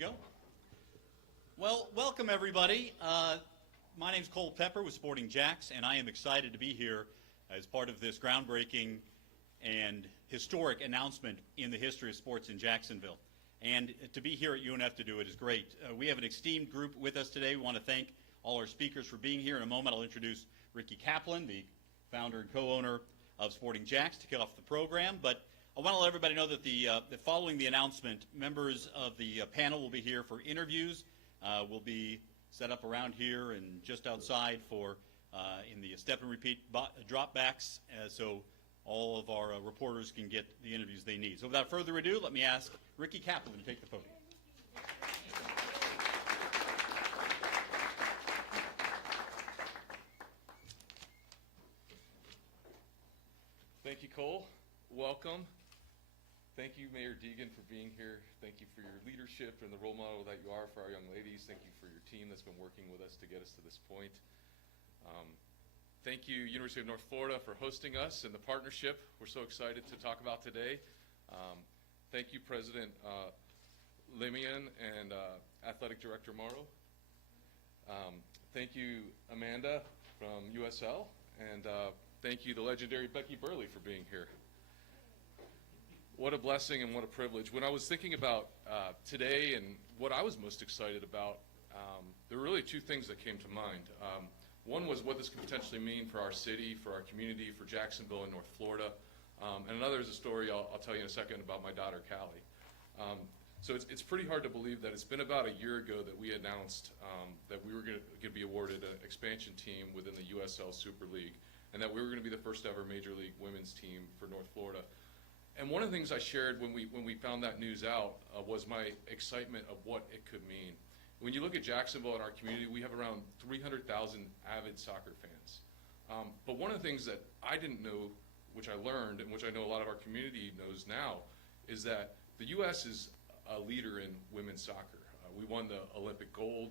go? Well, welcome everybody. My name's Cole Pepper with Sporting JAX, and I am excited to be here as part of this groundbreaking and historic announcement in the history of sports in Jacksonville. And to be here at UNF to do it is great. We have an esteemed group with us today. We want to thank all our speakers for being here. In a moment, I'll introduce Ricky Caplin, the founder and co-owner of Sporting JAX, to kick off the program. But I want to let everybody know that that following the announcement, members of the panel will be here for interviews. We'll be set up around here and just outside for in the step and repeat drop backs, so all of our reporters can get the interviews they need. So without further ado, let me ask Ricky Caplin to take the podium. Thank you, Cole. Welcome. Thank you, Mayor Deegan, for being here. Thank you for your leadership and the role model that you are for our young ladies. Thank you for your team that's been working with us to get us to this point. Thank you, University of North Florida, for hosting us and the partnership we're so excited to talk about today. Thank you, President Limayem and Athletic Director Morrrow. Thank you, Amanda from USL, and thank you, the legendary Becky Burleigh, for being here. What a blessing and what a privilege. When I was thinking about today and what I was most excited about, there were really two things that came to mind. One was what this could potentially mean for our city, for our community, for Jacksonville and North Florida. And another is a story I'll tell you in a second about my daughter, Callie. So it's pretty hard to believe that it's been about a year ago that we announced that we were going to be awarded an expansion team within the USL Super League, and that we were going to be the first ever Major League women's team for North Florida. And one of the things I shared when we found that news out was my excitement of what it could mean. When you look at Jacksonville and our community, we have around 300,000 avid soccer fans. But one of the things that I didn't know, which I learned, and which I know a lot of our community knows now, is that the U.S. is a leader in women's soccer. We won the Olympic gold.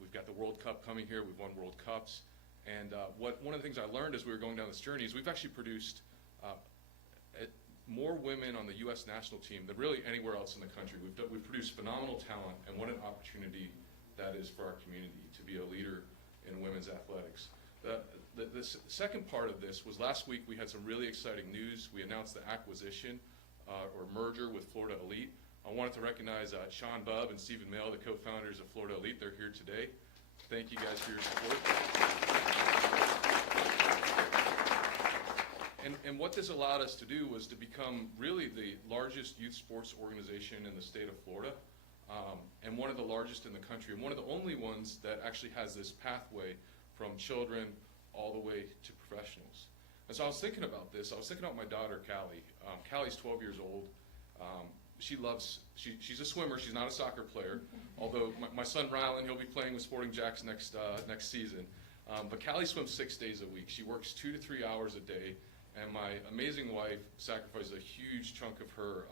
We've got the World Cup coming here. We've won World Cups. And one of the things I learned as we were going down this journey is we've actually produced more women on the U.S. national team than really anywhere else in the country. We've produced phenomenal talent, and what an opportunity that is for our community to be a leader in women's athletics. The second part of this was last week we had some really exciting news. We announced the acquisition or merger with Florida Elite. I wanted to recognize Sean Bubb and Stephen Mail, the co-founders of Florida Elite. They're here today. Thank you guys for your support. And what this allowed us to do was to become really the largest youth sports organization in the state of Florida, and one of the largest in the country, and one of the only ones that actually has this pathway from children all the way to professionals. And so I was thinking about this. I was thinking about my daughter, Callie. Callie's 12 years old. She's a swimmer. She's not a soccer player, although my son Rylan, he'll be playing with Sporting JAX next season. But Callie swims 6 days a week. She works 2 to 3 hours a day. And my amazing wife sacrifices a huge chunk of her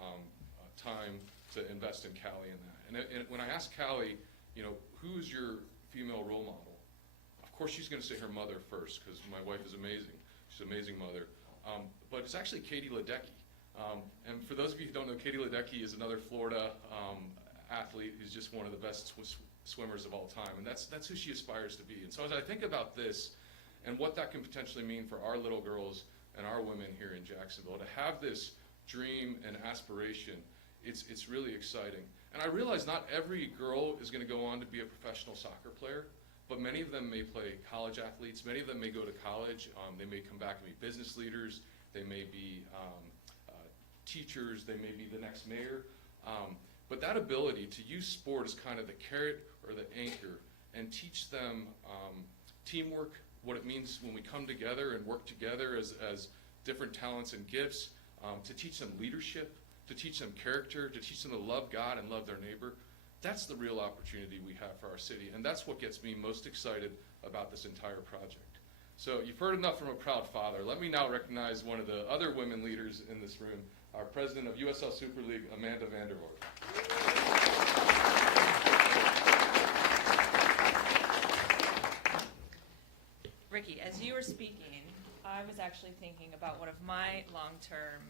time to invest in Callie in that. And when I asked Callie, who's your female role model? Of course she's going to say her mother first, because my wife is amazing. She's an amazing mother. But it's actually Katie Ledecky. And for those of you who don't know, Katie Ledecky is another Florida athlete who's just one of the best swimmers of all time. And that's who she aspires to be. And so as I think about this and what that can potentially mean for our little girls and our women here in Jacksonville, to have this dream and aspiration, it's really exciting. And I realize not every girl is going to go on to be a professional soccer player, but many of them may play college athletes. Many of them may go to college. They may come back and be business leaders. They may be teachers. They may be the next mayor. But that ability to use sport as kind of the carrot or the anchor and teach them teamwork, what it means when we come together and work together as different talents and gifts, to teach them leadership, to teach them character, to teach them to love God and love their neighbor. That's the real opportunity we have for our city, and that's what gets me most excited about this entire project. So you've heard enough from a proud father. Let me now recognize one of the other women leaders in this room, our president of USL Super League, Amanda Vandervort. Ricky, as you were speaking, I was actually thinking about one of my long-term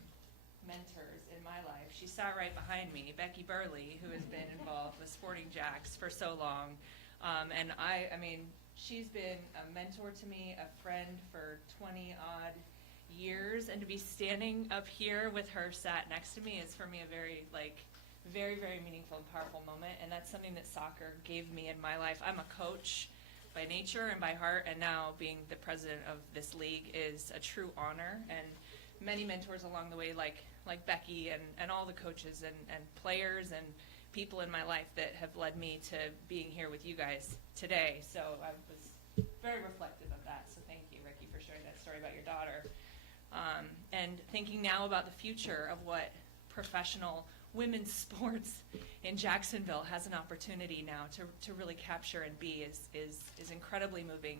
mentors in my life. She sat right behind me, Becky Burleigh, who has been involved with Sporting JAX for so long. And I mean, she's been a mentor to me, a friend for 20-odd years, and to be standing up here with her sat next to me is for me a very, very meaningful and powerful moment, and that's something that soccer gave me in my life. I'm a coach by nature and by heart, and now being the president of this league is a true honor, and many mentors along the way like Becky and all the coaches and players and people in my life that have led me to being here with you guys today. So I was very reflective of that, so thank you, Ricky, for sharing that story about your daughter. And thinking now about the future of what professional women's sports in Jacksonville has an opportunity now to really capture and be is incredibly moving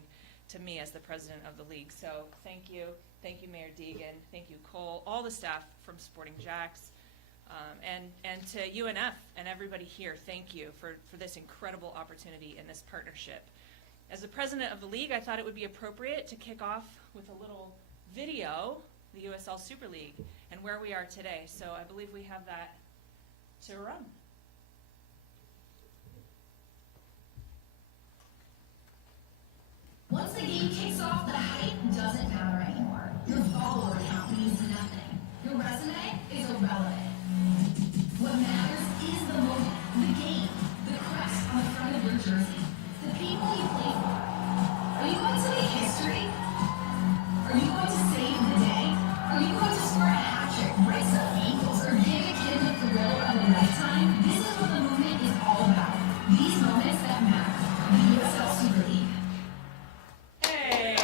to me as the president of the league. So thank you, Mayor Deegan, thank you, Cole, all the staff from Sporting JAX, and to UNF and everybody here, thank you for this incredible opportunity and this partnership. As the president of the league, I thought it would be appropriate to kick off with a little video, the USL Super League, and where we are today. So I believe we have that to run. Once the game kicks off, the hype doesn't matter anymore. Your follower count means nothing. Your resume is irrelevant. What matters is the moment, the game, the crest on the front of your jersey, the people you play for. Are you going to make history? Are you going to save the day? Are you going to score a hat trick, break some ankles, or give a kid the thrill of a lifetime? This is what the movement is all about. These moments that matter. The USL Super League. Hey!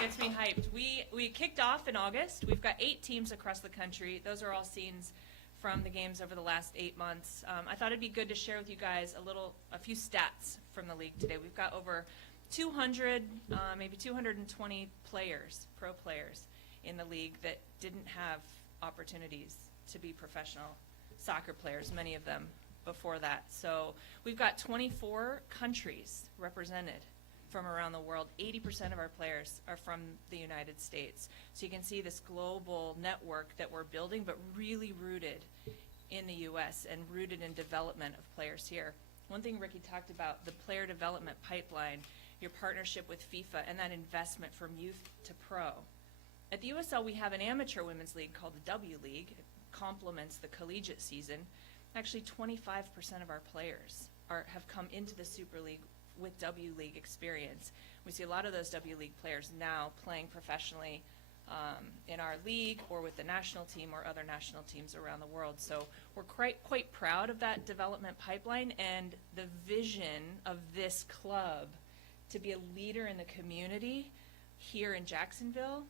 Gets me hyped. We kicked off in August. We've got 8 teams across the country. Those are all scenes from the games over the last 8 months. I thought it'd be good to share with you guys a few stats from the league today. We've got over 200, maybe 220 players, pro players in the league that didn't have opportunities to be professional soccer players, many of them before that. So we've got 24 countries represented from around the world. 80% of our players are from the United States. So you can see this global network that we're building, but really rooted in the U.S. and rooted in development of players here. One thing Ricky talked about, the player development pipeline, your partnership with FIFA, and that investment from youth to pro. At the USL, we have an amateur women's league called the W League. It complements the collegiate season. Actually, 25% of our players have come into the Super League with W League experience. We see a lot of those W League players now playing professionally in our league or with the national team or other national teams around the world. So we're quite proud of that development pipeline and the vision of this club to be a leader in the community here in Jacksonville,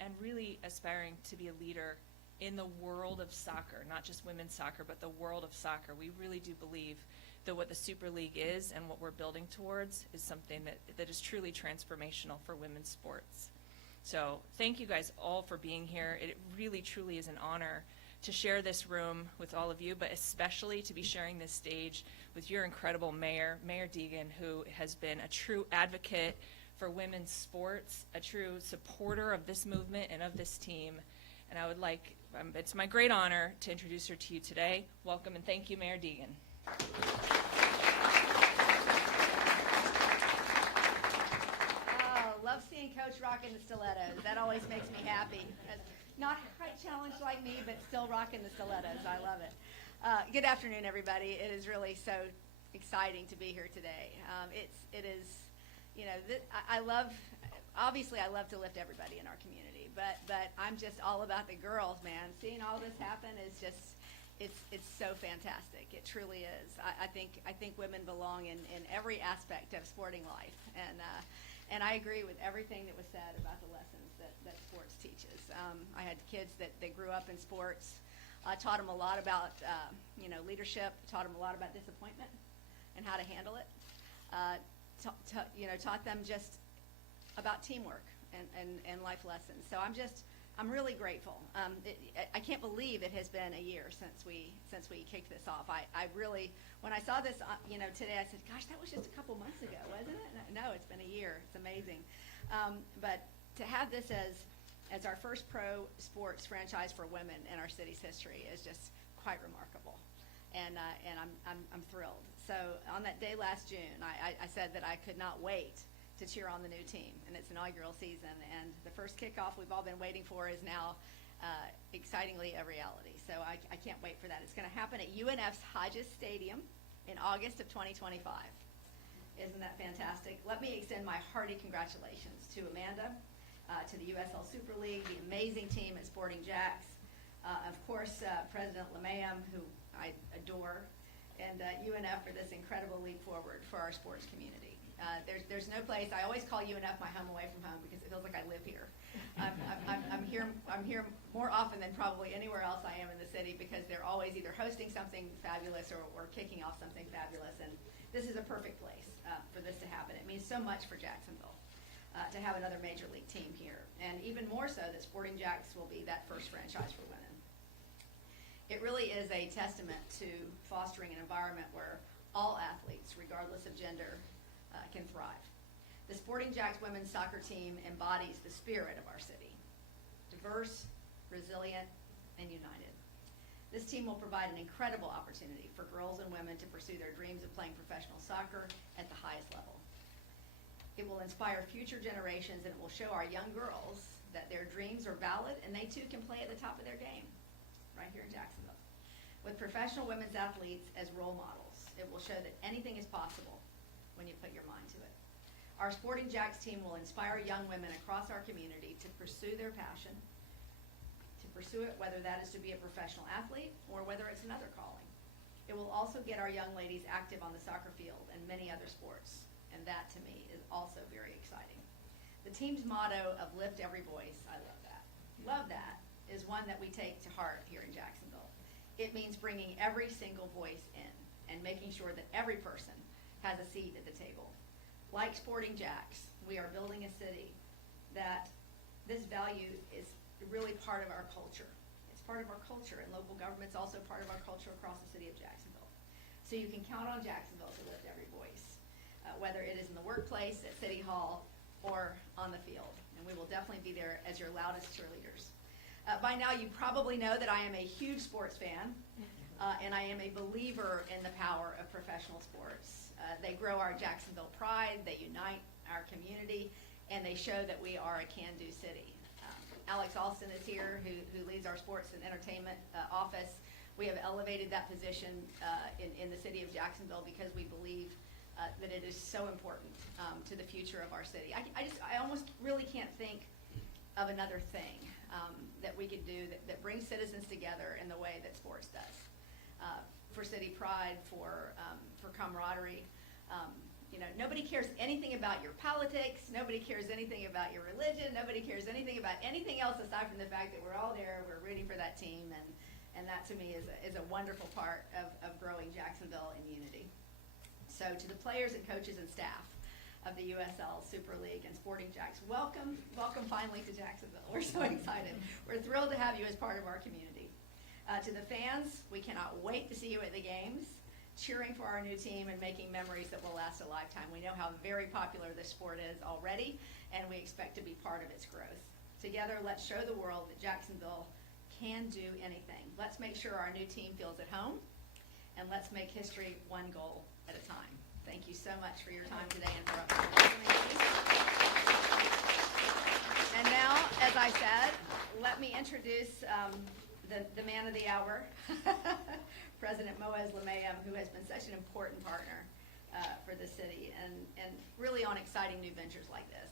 and really aspiring to be a leader in the world of soccer, not just women's soccer, but the world of soccer. We really do believe that what the Super League is and what we're building towards is something that is truly transformational for women's sports. So thank you guys all for being here. It really, truly is an honor to share this room with all of you, but especially to be sharing this stage with your incredible mayor, Mayor Deegan, who has been a true advocate for women's sports, a true supporter of this movement and of this team. And I would like, it's my great honor to introduce her to you today. Welcome and thank you, Mayor Deegan. Oh, love seeing Coach rocking the stilettos. That always makes me happy. Not quite challenged like me, but still rocking the stilettos. I love it. Good afternoon, everybody. It is really so exciting to be here today. It is, you know, I love to lift everybody in our community, but I'm just all about the girls, man. Seeing all this happen is just, it's so fantastic. It truly is. I think women belong in every aspect of sporting life, and I agree with everything that was said about the lessons that sports teaches. I had kids that grew up in sports. I taught them a lot about leadership. Taught them a lot about disappointment and how to handle it. Taught them just about teamwork and life lessons. So I'm really grateful. I can't believe it has been a year since we kicked this off. I really, when I saw this, today, I said, "Gosh, that was just a couple months ago, wasn't it?" No, it's been a year. It's amazing. But to have this as our first pro sports franchise for women in our city's history is just quite remarkable, and I'm thrilled. So on that day last June, I said that I could not wait to cheer on the new team in its inaugural season, and the first kickoff we've all been waiting for is now excitingly a reality. So I can't wait for that. It's going to happen at UNF's Hodges Stadium in August of 2025. Isn't that fantastic? Let me extend my hearty congratulations to Amanda, to the USL Super League, the amazing team at Sporting JAX, of course, President Limayem, who I adore, and UNF for this incredible leap forward for our sports community. There's no place. I always call UNF my home away from home because it feels like I live here. I'm here more often than probably anywhere else I am in the city because they're always either hosting something fabulous or kicking off something fabulous, and this is a perfect place for this to happen. It means so much for Jacksonville to have another major league team here, and even more so that Sporting JAX will be that first franchise for women. It really is a testament to fostering an environment where all athletes, regardless of gender, can thrive. The Sporting JAX women's soccer team embodies the spirit of our city: diverse, resilient, and united. This team will provide an incredible opportunity for girls and women to pursue their dreams of playing professional soccer at the highest level. It will inspire future generations, and it will show our young girls that their dreams are valid and they too can play at the top of their game right here in Jacksonville. With professional women's athletes as role models, it will show that anything is possible when you put your mind to it. Our Sporting JAX team will inspire young women across our community to pursue their passion, to pursue it whether that is to be a professional athlete or whether it's another calling. It will also get our young ladies active on the soccer field and many other sports, and that to me is also very exciting. The team's motto of lift every voice, I love that. Love that is one that we take to heart here in Jacksonville. It means bringing every single voice in and making sure that every person has a seat at the table. Like Sporting JAX, we are building a city that this value is really part of our culture. It's part of our culture, and local government's also part of our culture across the city of Jacksonville. So you can count on Jacksonville to lift every voice, whether it is in the workplace, at City Hall, or on the field. And we will definitely be there as your loudest cheerleaders. By now you probably know that I am a huge sports fan, and I am a believer in the power of professional sports. They grow our Jacksonville pride, they unite our community, and they show that we are a can-do city. Alex Alston is here, who leads our sports and entertainment office. We have elevated that position in the city of Jacksonville because we believe that it is so important to the future of our city. I almost really can't think of another thing that we could do that brings citizens together in the way that sports does. For city pride, for camaraderie. Nobody cares anything about your politics. Nobody cares anything about your religion. Nobody cares anything about anything else aside from the fact that we're all there, we're rooting for that team, and that to me is a wonderful part of growing Jacksonville in unity. So to the players and coaches and staff of the USL Super League and Sporting JAX, welcome finally to Jacksonville. We're so excited. We're thrilled to have you as part of our community. To the fans, we cannot wait to see you at the games, cheering for our new team and making memories that will last a lifetime. We know how very popular this sport is already, and we expect to be part of its growth. Together, let's show the world that Jacksonville can do anything. Let's make sure our new team feels at home, and let's make history one goal at a time. Thank you so much for your time today and for welcoming me. And now, as I said, let me introduce the man of the hour, President Moez Limayem, who has been such an important partner for the city and really on exciting new ventures like this.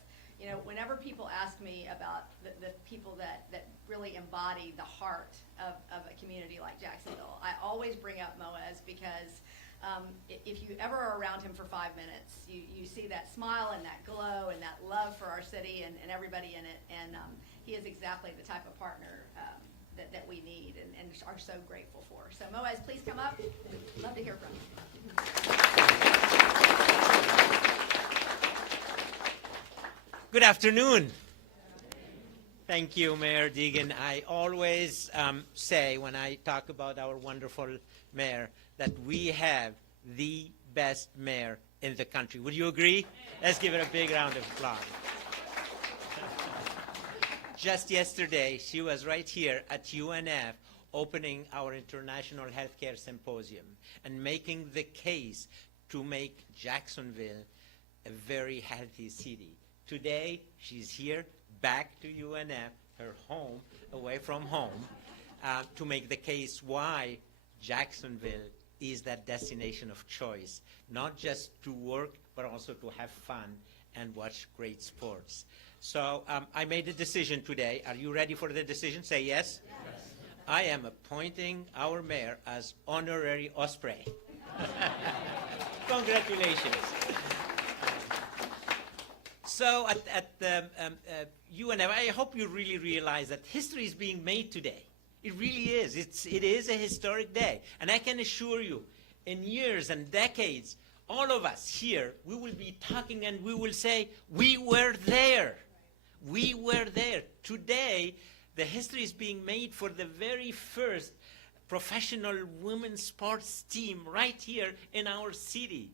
Whenever people ask me about the people that really embody the heart of a community like Jacksonville, I always bring up Moez because if you ever are around him for 5 minutes, you see that smile and that glow and that love for our city and everybody in it, and he is exactly the type of partner that we need and are so grateful for. So Moez, please come up. We'd love to hear from you. Good afternoon. Thank you, Mayor Deegan. I always say when I talk about our wonderful mayor that we have the best mayor in the country. Would you agree? Let's give it a big round of applause. just yesterday, she was right here at UNF opening our International Healthcare Symposium and making the case to make Jacksonville a very healthy city. Today, she's here back to UNF, her home, away from home, to make the case why Jacksonville is that destination of choice, not just to work, but also to have fun and watch great sports. So I made a decision today. Are you ready for the decision? Say yes. Yes. I am appointing our mayor as honorary Osprey. Congratulations. So at UNF, I hope you really realize that history is being made today. It really is. It is a historic day. And I can assure you, in years and decades, all of us here, we will be talking and we will say, we were there. We were there. Today, the history is being made for the very first professional women's sports team right here in our city.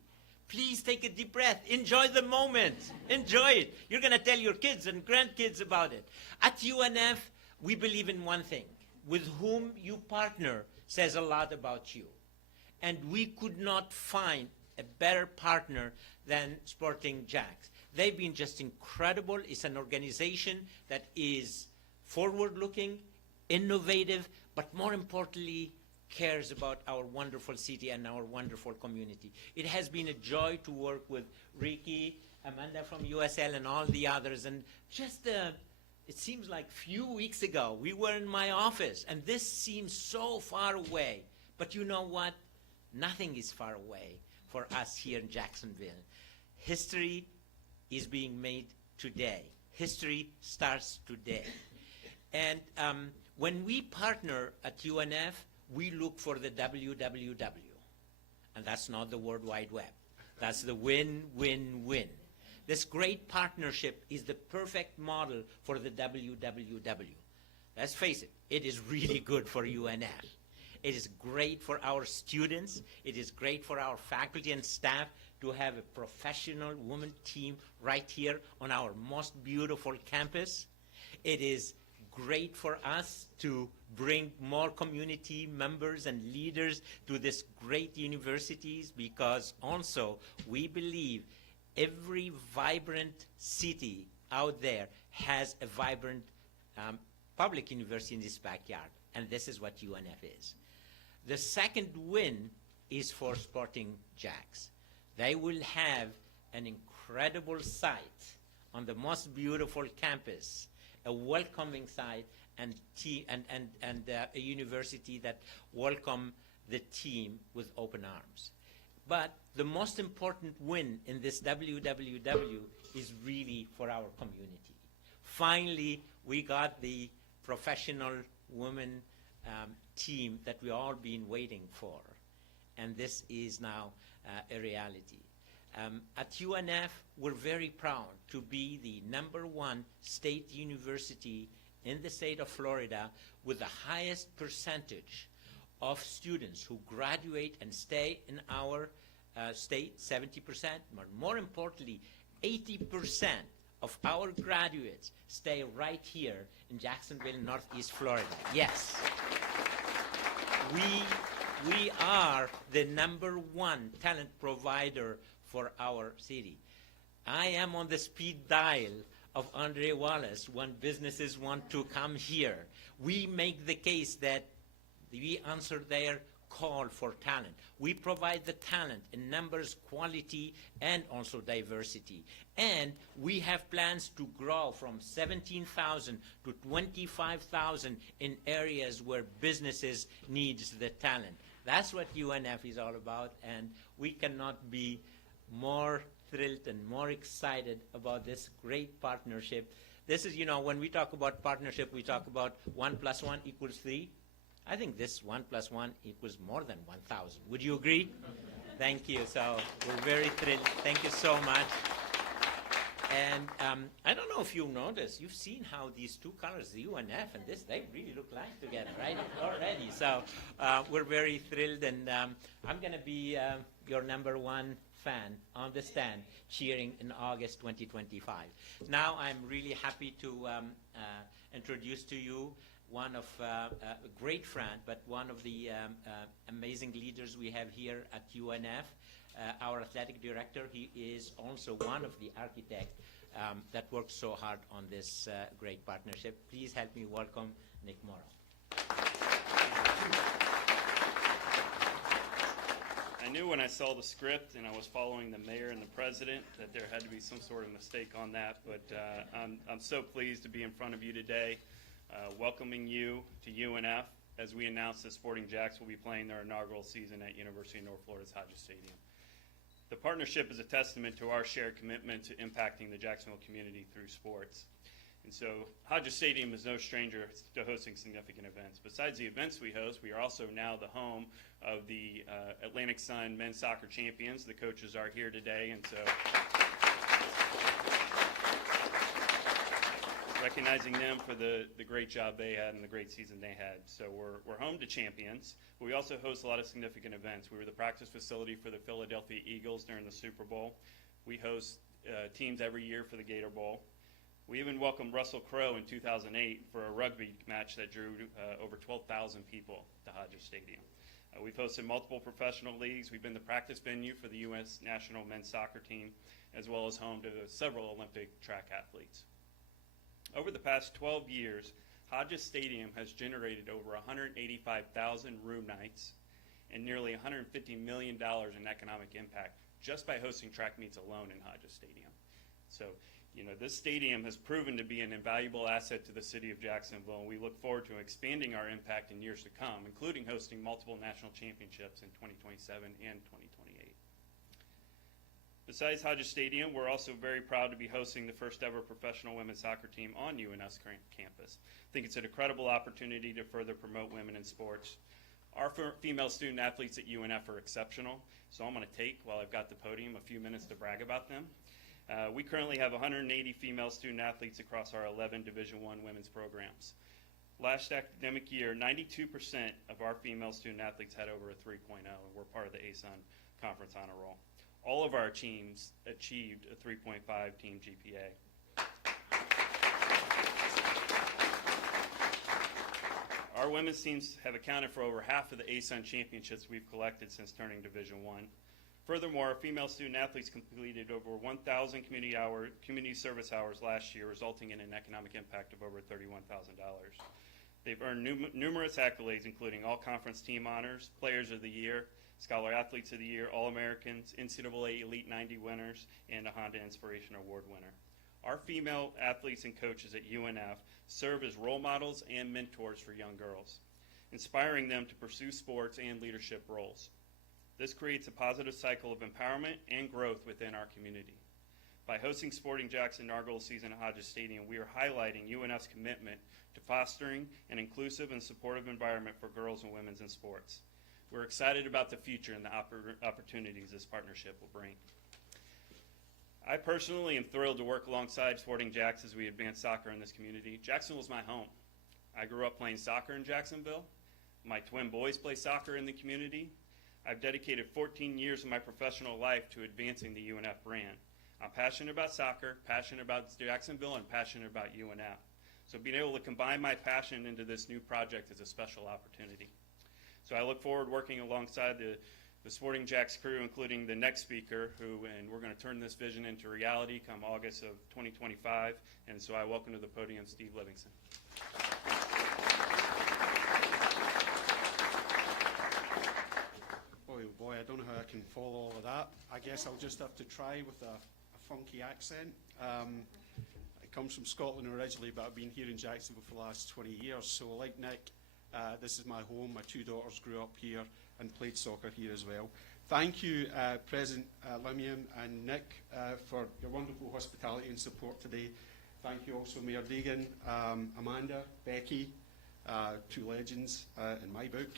Please take a deep breath. Enjoy the moment. Enjoy it. You're going to tell your kids and grandkids about it. At UNF, we believe in one thing. With whom you partner says a lot about you. And we could not find a better partner than Sporting JAX. They've been just incredible. It's an organization that is forward-looking, innovative, but more importantly, cares about our wonderful city and our wonderful community. It has been a joy to work with Ricky, Amanda from USL, and all the others. And just it seems like a few weeks ago, we were in my office, and this seems so far away. But you know what? Nothing is far away for us here in Jacksonville. History is being made today. History starts today. And when we partner at UNF, we look for the WWW. And that's not the World Wide Web. That's the win-win-win. This great partnership is the perfect model for the WWW. Let's face it, it is really good for UNF. It is great for our students. It is great for our faculty and staff to have a professional women team right here on our most beautiful campus. It is great for us to bring more community members and leaders to this great universities, because also we believe every vibrant city out there has a vibrant public university in this backyard, and this is what UNF is. The second win is for Sporting JAX. They will have an incredible site on the most beautiful campus, a welcoming site, and a university that welcome the team with open arms. But the most important win in this WWW is really for our community. Finally, we got the professional women team that we all been waiting for. And this is now a reality. At UNF, we're very proud to be the #1 state university in the state of Florida with the highest percentage of students who graduate and stay in our state, 70%, but more importantly, 80% of our graduates stay right here in Jacksonville, Northeast Florida. Yes. We are the #1 talent provider for our city. I am on the speed dial of Andre Wallace when businesses want to come here. We make the case that we answer their call for talent. We provide the talent in numbers, quality, and also diversity. And we have plans to grow from 17,000 to 25,000 in areas where businesses needs the talent. That's what UNF is all about, and we cannot be more thrilled and more excited about this great partnership. This is, when we talk about partnership, we talk about 1 + 1 = 3. I think this 1 + 1 equals more than 1,000. Would you agree? Thank you. So we're very thrilled. Thank you so much. And I don't know if you've noticed, you've seen how these two colors, the UNF and this, they really look like together, right? Already. So we're very thrilled, and I'm going to be your #1 fan on the stand cheering in August 2025. Now I'm really happy to introduce to you one of a great friend, but one of the amazing leaders we have here at UNF, our athletic director. He is also one of the architects that worked so hard on this great partnership. Please help me welcome Nick Morrrow. I knew when I saw the script and I was following the mayor and the president that there had to be some sort of mistake on that, but I'm so pleased to be in front of you today, welcoming you to UNF as we announce that Sporting JAX will be playing their inaugural season at University of North Florida's Hodges Stadium. The partnership is a testament to our shared commitment to impacting the Jacksonville community through sports. And so Hodges Stadium is no stranger to hosting significant events. Besides the events we host, we are also now the home of the Atlantic Sun men's soccer champions. The coaches are here today, and so recognizing them for the great job they had and the great season they had. So we're home to champions. But we also host a lot of significant events. We were the practice facility for the Philadelphia Eagles during the Super Bowl. We host teams every year for the Gator Bowl. We even welcomed Russell Crowe in 2008 for a rugby match that drew over 12,000 people to Hodges Stadium. We've hosted multiple professional leagues. We've been the practice venue for the U.S. national men's soccer team, as well as home to several Olympic track athletes. Over the past 12 years, Hodges Stadium has generated over 185,000 room nights and nearly $150 million in economic impact just by hosting track meets alone in Hodges Stadium. So, this stadium has proven to be an invaluable asset to the city of Jacksonville, and we look forward to expanding our impact in years to come, including hosting multiple national championships in 2027 and 2028. Besides Hodges Stadium, we're also very proud to be hosting the first ever professional women's soccer team on UNF's campus. I think it's an incredible opportunity to further promote women in sports. Our female student athletes at UNF are exceptional, so I'm going to take, while I've got the podium, a few minutes to brag about them. We currently have 180 female student athletes across our 11 Division I women's programs. Last academic year, 92% of our female student athletes had over a 3.0, and we're part of the ASUN Conference Honor Roll. All of our teams achieved a 3.5 team GPA. Our women's teams have accounted for over half of the ASUN championships we've collected since turning Division I. Furthermore, our female student athletes completed over 1,000 community service hours last year, resulting in an economic impact of over $31,000. They've earned numerous accolades, including all-conference team honors, Players of the Year, Scholar Athletes of the Year, All-Americans, NCAA Elite 90 winners, and a Honda Inspiration Award winner. Our female athletes and coaches at UNF serve as role models and mentors for young girls, inspiring them to pursue sports and leadership roles. This creates a positive cycle of empowerment and growth within our community. By hosting Sporting JAX inaugural season at Hodges Stadium, we are highlighting UNF's commitment to fostering an inclusive and supportive environment for girls and women in sports. We're excited about the future and the opportunities this partnership will bring. I personally am thrilled to work alongside Sporting JAX as we advance soccer in this community. Jacksonville is my home. I grew up playing soccer in Jacksonville. My twin boys play soccer in the community. I've dedicated 14 years of my professional life to advancing the UNF brand. I'm passionate about soccer, passionate about Jacksonville, and passionate about UNF. So being able to combine my passion into this new project is a special opportunity. So I look forward to working alongside the Sporting JAX crew, including the next speaker, and we're going to turn this vision into reality come August of 2025. And so I welcome to the podium Steve Livingstone. Boy, I don't know how I can follow all of that. I guess I'll just have to try with a funky accent. I come from Scotland originally, but I've been here in Jacksonville for the last 20 years. So like Nick, this is my home. My two daughters grew up here and played soccer here as well. Thank you, President Limayem and Nick, for your wonderful hospitality and support today. Thank you also, Mayor Deegan, Amanda, Becky, two legends in my book,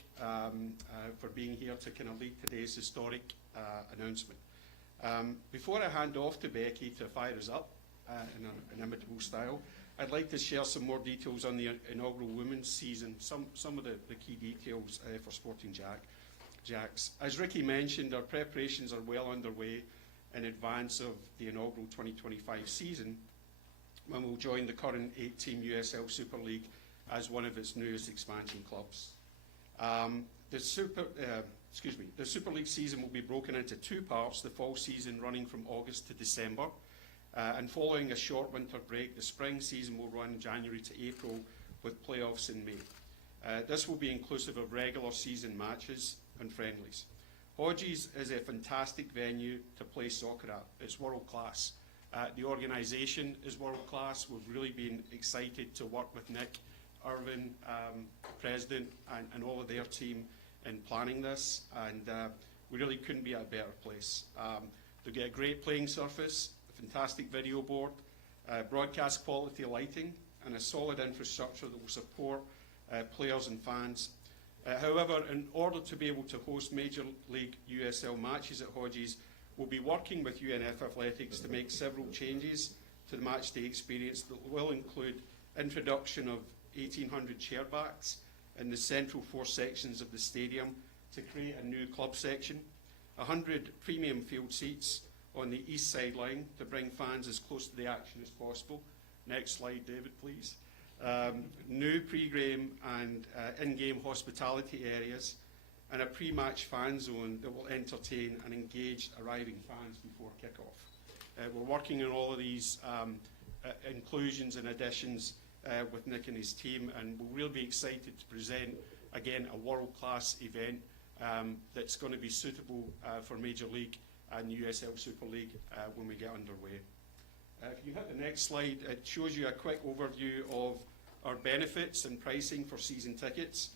for being here to kind of lead today's historic announcement. Before I hand off to Becky to fire us up in an inimitable style, I'd like to share some more details on the inaugural women's season, some of the key details for Sporting JAX. JAX. As Ricky mentioned, our preparations are well underway in advance of the inaugural 2025 season, when we'll join the current 8-team USL Super League as one of its newest expansion clubs. The Super League season will be broken into two parts, the fall season running from August to December, and following a short winter break, the spring season will run January to April with playoffs in May. This will be inclusive of regular season matches and friendlies. Hodges is a fantastic venue to play soccer at. It's world class. The organisation is world class. We've really been excited to work with Nick, Irvin, President, and all of their team in planning this, and we really couldn't be at a better place. They'll get a great playing surface, a fantastic video board, broadcast quality lighting, and a solid infrastructure that will support players and fans. However, in order to be able to host Major League USL matches at Hodges, we'll be working with UNF Athletics to make several changes to the match day experience that will include introduction of 1,800 chairbacks in the central four sections of the stadium to create a new club section, 100 premium field seats on the east sideline to bring fans as close to the action as possible. Next slide, David, please. New pre-game and in-game hospitality areas, and a pre-match fan zone that will entertain and engage arriving fans before kick-off. We're working on all of these inclusions and additions with Nick and his team, and we'll really be excited to present, again, a world-class event that's going to be suitable for Major League and USL Super League when we get underway. If you hit the next slide, it shows you a quick overview of our benefits and pricing for season tickets.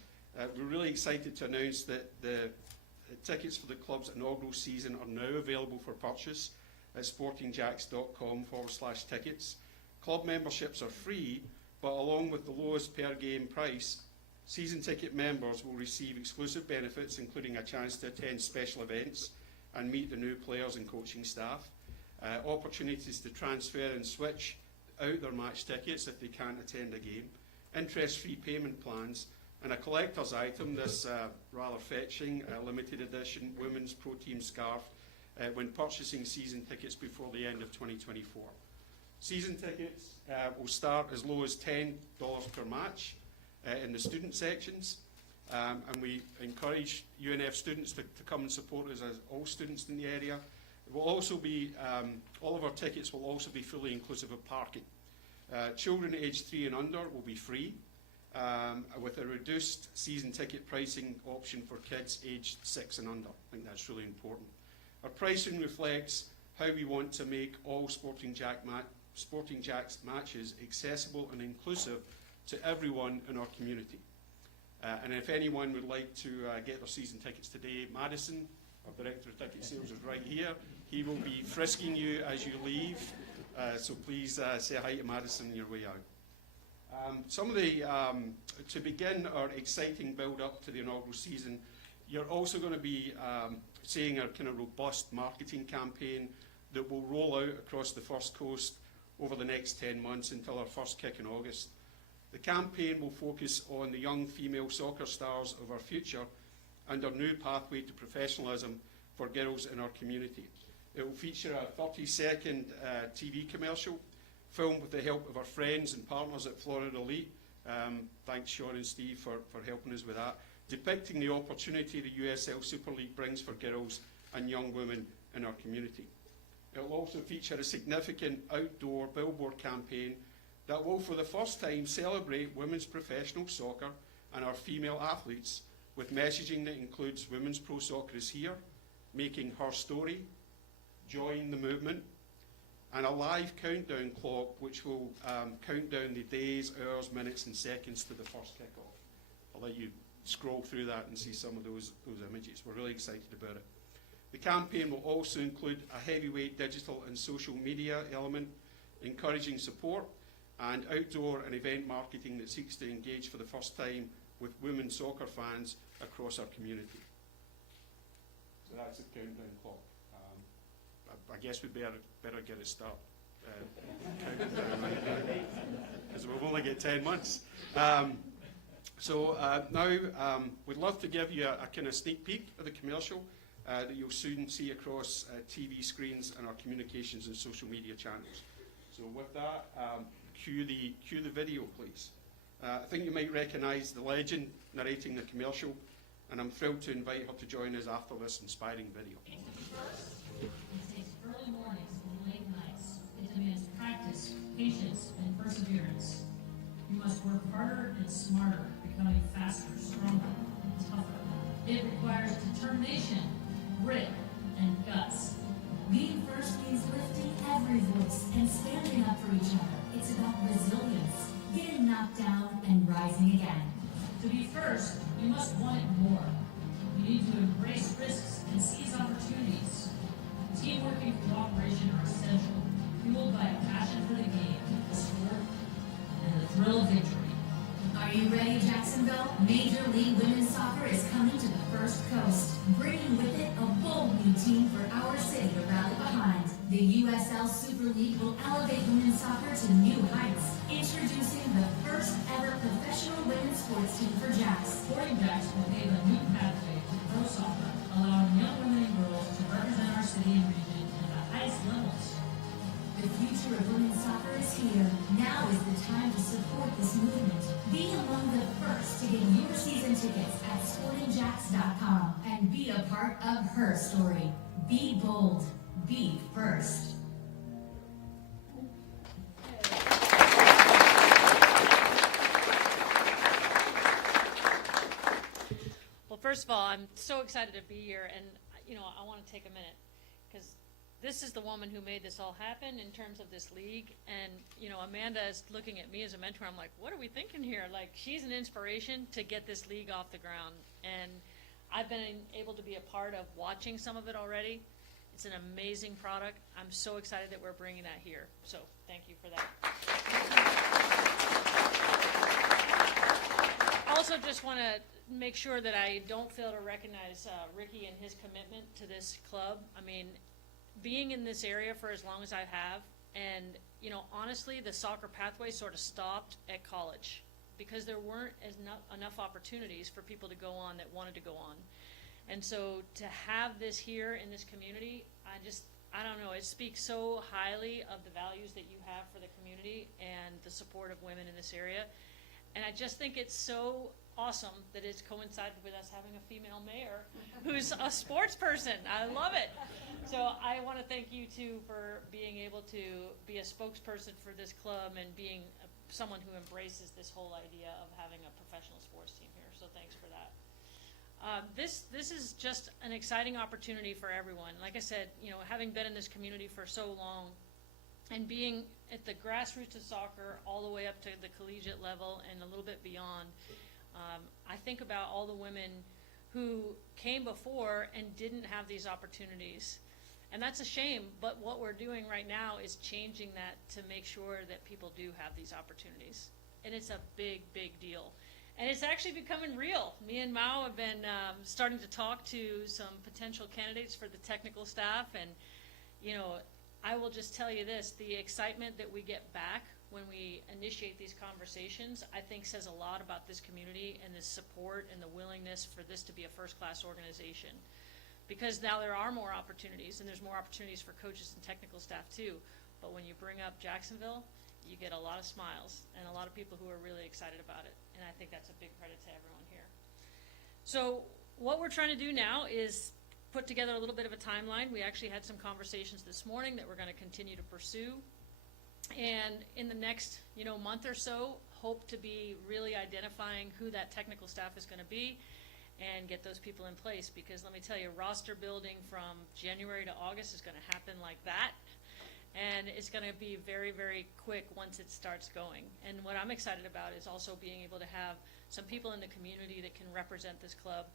We're really excited to announce that the tickets for the club's inaugural season are now available for purchase at sportingjax.com/tickets. Club memberships are free, but along with the lowest per game price, season ticket members will receive exclusive benefits, including a chance to attend special events and meet the new players and coaching staff, opportunities to transfer and switch out their match tickets if they can't attend a game, interest-free payment plans, and a collector's item, this rather fetching limited edition women's pro team scarf when purchasing season tickets before the end of 2024. Season tickets will start as low as $10 per match in the student sections, and we encourage UNF students to come and support us as all students in the area. It will also be, all of our tickets will also be fully inclusive of parking. Children aged 3 and under will be free, with a reduced season ticket pricing option for kids aged 6 and under. I think that's really important. Our pricing reflects how we want to make all Sporting Jax matches accessible and inclusive to everyone in our community. And if anyone would like to get their season tickets today, Madison, our Director of Ticket Sales, is right here. He will be frisking you as you leave, so please say hi to Madison on your way out. Some of the, to begin our exciting build-up to the inaugural season, you're also going to be seeing our kind of robust marketing campaign that will roll out across the First Coast over the next 10 months until our first kick in August. The campaign will focus on the young female soccer stars of our future and our new pathway to professionalism for girls in our community. It will feature a 30-second TV commercial filmed with the help of our friends and partners at Florida Elite. Thanks Sean and Steve for helping us with that, depicting the opportunity the USL Super League brings for girls and young women in our community. It will also feature a significant outdoor billboard campaign that will for the first time celebrate women's professional soccer and our female athletes with messaging that includes women's pro soccer is here, making her story, join the movement, and a live countdown clock which will count down the days, hours, minutes and seconds to the first kickoff. I'll let you scroll through that and see some of those images. We're really excited about it. The campaign will also include a heavyweight digital and social media element, encouraging support, and outdoor and event marketing that seeks to engage for the first time with women soccer fans across our community. So that's the countdown clock. I guess we better get it started. Because we've only got 10 months. So now we'd love to give you a kind of sneak peek of the commercial that you'll soon see across TV screens and our communications and social media channels. So with that, cue the video, please. I think you might recognise the legend narrating the commercial, and I'm thrilled to invite her to join us after this inspiring video. First, it takes early mornings and late nights. It demands practice, patience, and perseverance. You must work harder and smarter, becoming faster, stronger, and tougher. It requires determination, grit, and guts. Being first means lifting every voice and standing up for each other. It's about resilience, getting knocked down and rising again. To be first, you must want it more. You need to embrace risks and seize opportunities. Teamwork and cooperation are essential, fueled by a passion for the game, the sport, and the thrill of victory. Are you ready, Jacksonville? Major League Women's Soccer is coming to the First Coast, bringing with it a bold new team for our city to rally behind. The USL Super League will elevate women's soccer to new heights, introducing the first ever professional women's sports team for JAX. Sporting JAX will pave a new pathway to pro soccer, allowing young women and girls to represent our city and region at the highest levels. The future of women's soccer is here. Now is the time to support this movement. Be among the first to get your season tickets at sportingjax.com and be a part of her story. Be bold. Be first. Well, first of all, I'm so excited to be here, and I want to take a minute because this is the woman who made this all happen in terms of this league. And Amanda is looking at me as a mentor. I'm like, what are we thinking here? Like, she's an inspiration to get this league off the ground, and I've been able to be a part of watching some of it already. It's an amazing product. I'm so excited that we're bringing that here. So thank you for that. I also just want to make sure that I don't fail to recognize Ricky and his commitment to this club. I mean, being in this area for as long as I have, and honestly, the soccer pathway sort of stopped at college because there weren't enough opportunities for people to go on that wanted to go on. And so to have this here in this community, I don't know, it speaks so highly of the values that you have for the community and the support of women in this area. And I just think it's so awesome that it's coincided with us having a female mayor who's a sports person. I love it. So I want to thank you two for being able to be a spokesperson for this club and being someone who embraces this whole idea of having a professional sports team here. So thanks for that. This is just an exciting opportunity for everyone. Like I said, having been in this community for so long and being at the grassroots of soccer all the way up to the collegiate level and a little bit beyond, I think about all the women who came before and didn't have these opportunities. And that's a shame, but what we're doing right now is changing that to make sure that people do have these opportunities. And it's a big, big deal. And it's actually becoming real. Me and Mao have been starting to talk to some potential candidates for the technical staff. And, I will just tell you this, the excitement that we get back when we initiate these conversations, I think says a lot about this community and the support and the willingness for this to be a first-class organization. Because now there are more opportunities, and there's more opportunities for coaches and technical staff too. But when you bring up Jacksonville, you get a lot of smiles and a lot of people who are really excited about it. And I think that's a big credit to everyone here. So what we're trying to do now is put together a little bit of a timeline. We actually had some conversations this morning that we're going to continue to pursue. And in the next, month or so, hope to be really identifying who that technical staff is going to be and get those people in place. Because let me tell you, roster building from January to August is going to happen like that. And it's going to be very, very quick once it starts going. And what I'm excited about is also being able to have some people in the community that can represent this club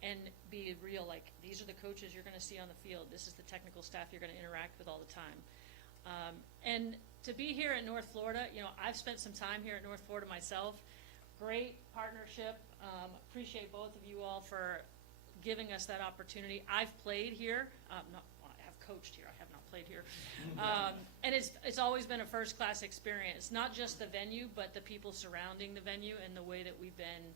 and be real, like these are the coaches you're going to see on the field. This is the technical staff you're going to interact with all the time. And to be here in North Florida, I've spent some time here at North Florida myself. Great partnership. Appreciate both of you all for giving us that opportunity. I've played here. I have coached here. I have not played here. And it's always been a first-class experience, not just the venue, but the people surrounding the venue and the way that we've been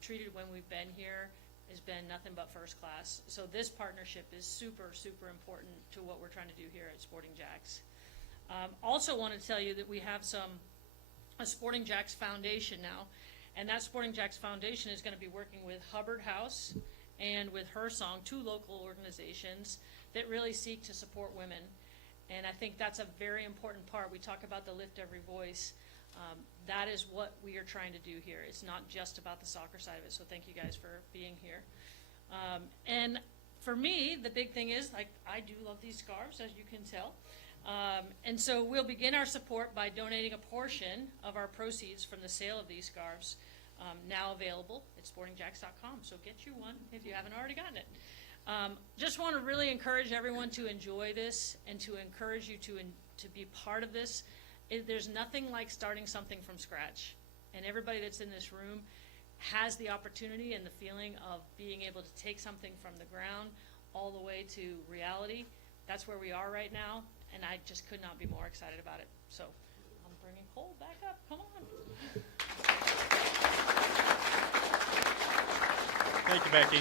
treated when we've been here has been nothing but first class. So this partnership is super, super important to what we're trying to do here at Sporting JAX. Also want to tell you that we have a Sporting JAX Foundation now, and that Sporting JAX Foundation is going to be working with Hubbard House and with Her Song, two local organizations that really seek to support women. And I think that's a very important part. We talk about the Lift Every Voice. That is what we are trying to do here. It's not just about the soccer side of it, so thank you guys for being here. And for me, the big thing is, like, I do love these scarves, as you can tell. And so we'll begin our support by donating a portion of our proceeds from the sale of these scarves, now available at sportingjax.com. So get you one if you haven't already gotten it. Just want to really encourage everyone to enjoy this and to encourage you to be part of this. There's nothing like starting something from scratch. And everybody that's in this room has the opportunity and the feeling of being able to take something from the ground all the way to reality. That's where we are right now, and I just could not be more excited about it. So I'm bringing Cole back up. Come on. Thank you, Becky.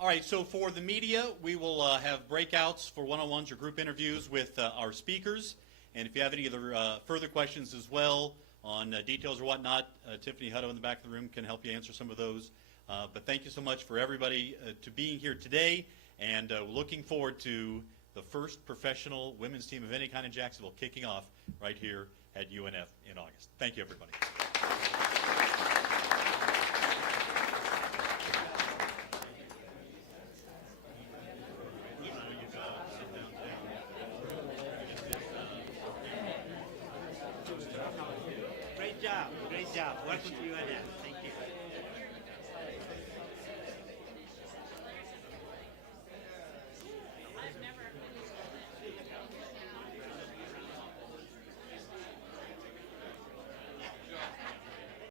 All right, so for the media, we will have breakouts for one-on-ones or group interviews with our speakers. And if you have any other further questions as well on details or whatnot, Tiffany Hutto in the back of the room can help you answer some of those. But thank you so much for everybody to being here today, and looking forward to the first professional women's team of any kind in Jacksonville kicking off right here at UNF in August. Thank you, everybody. Great job. Work with UNF.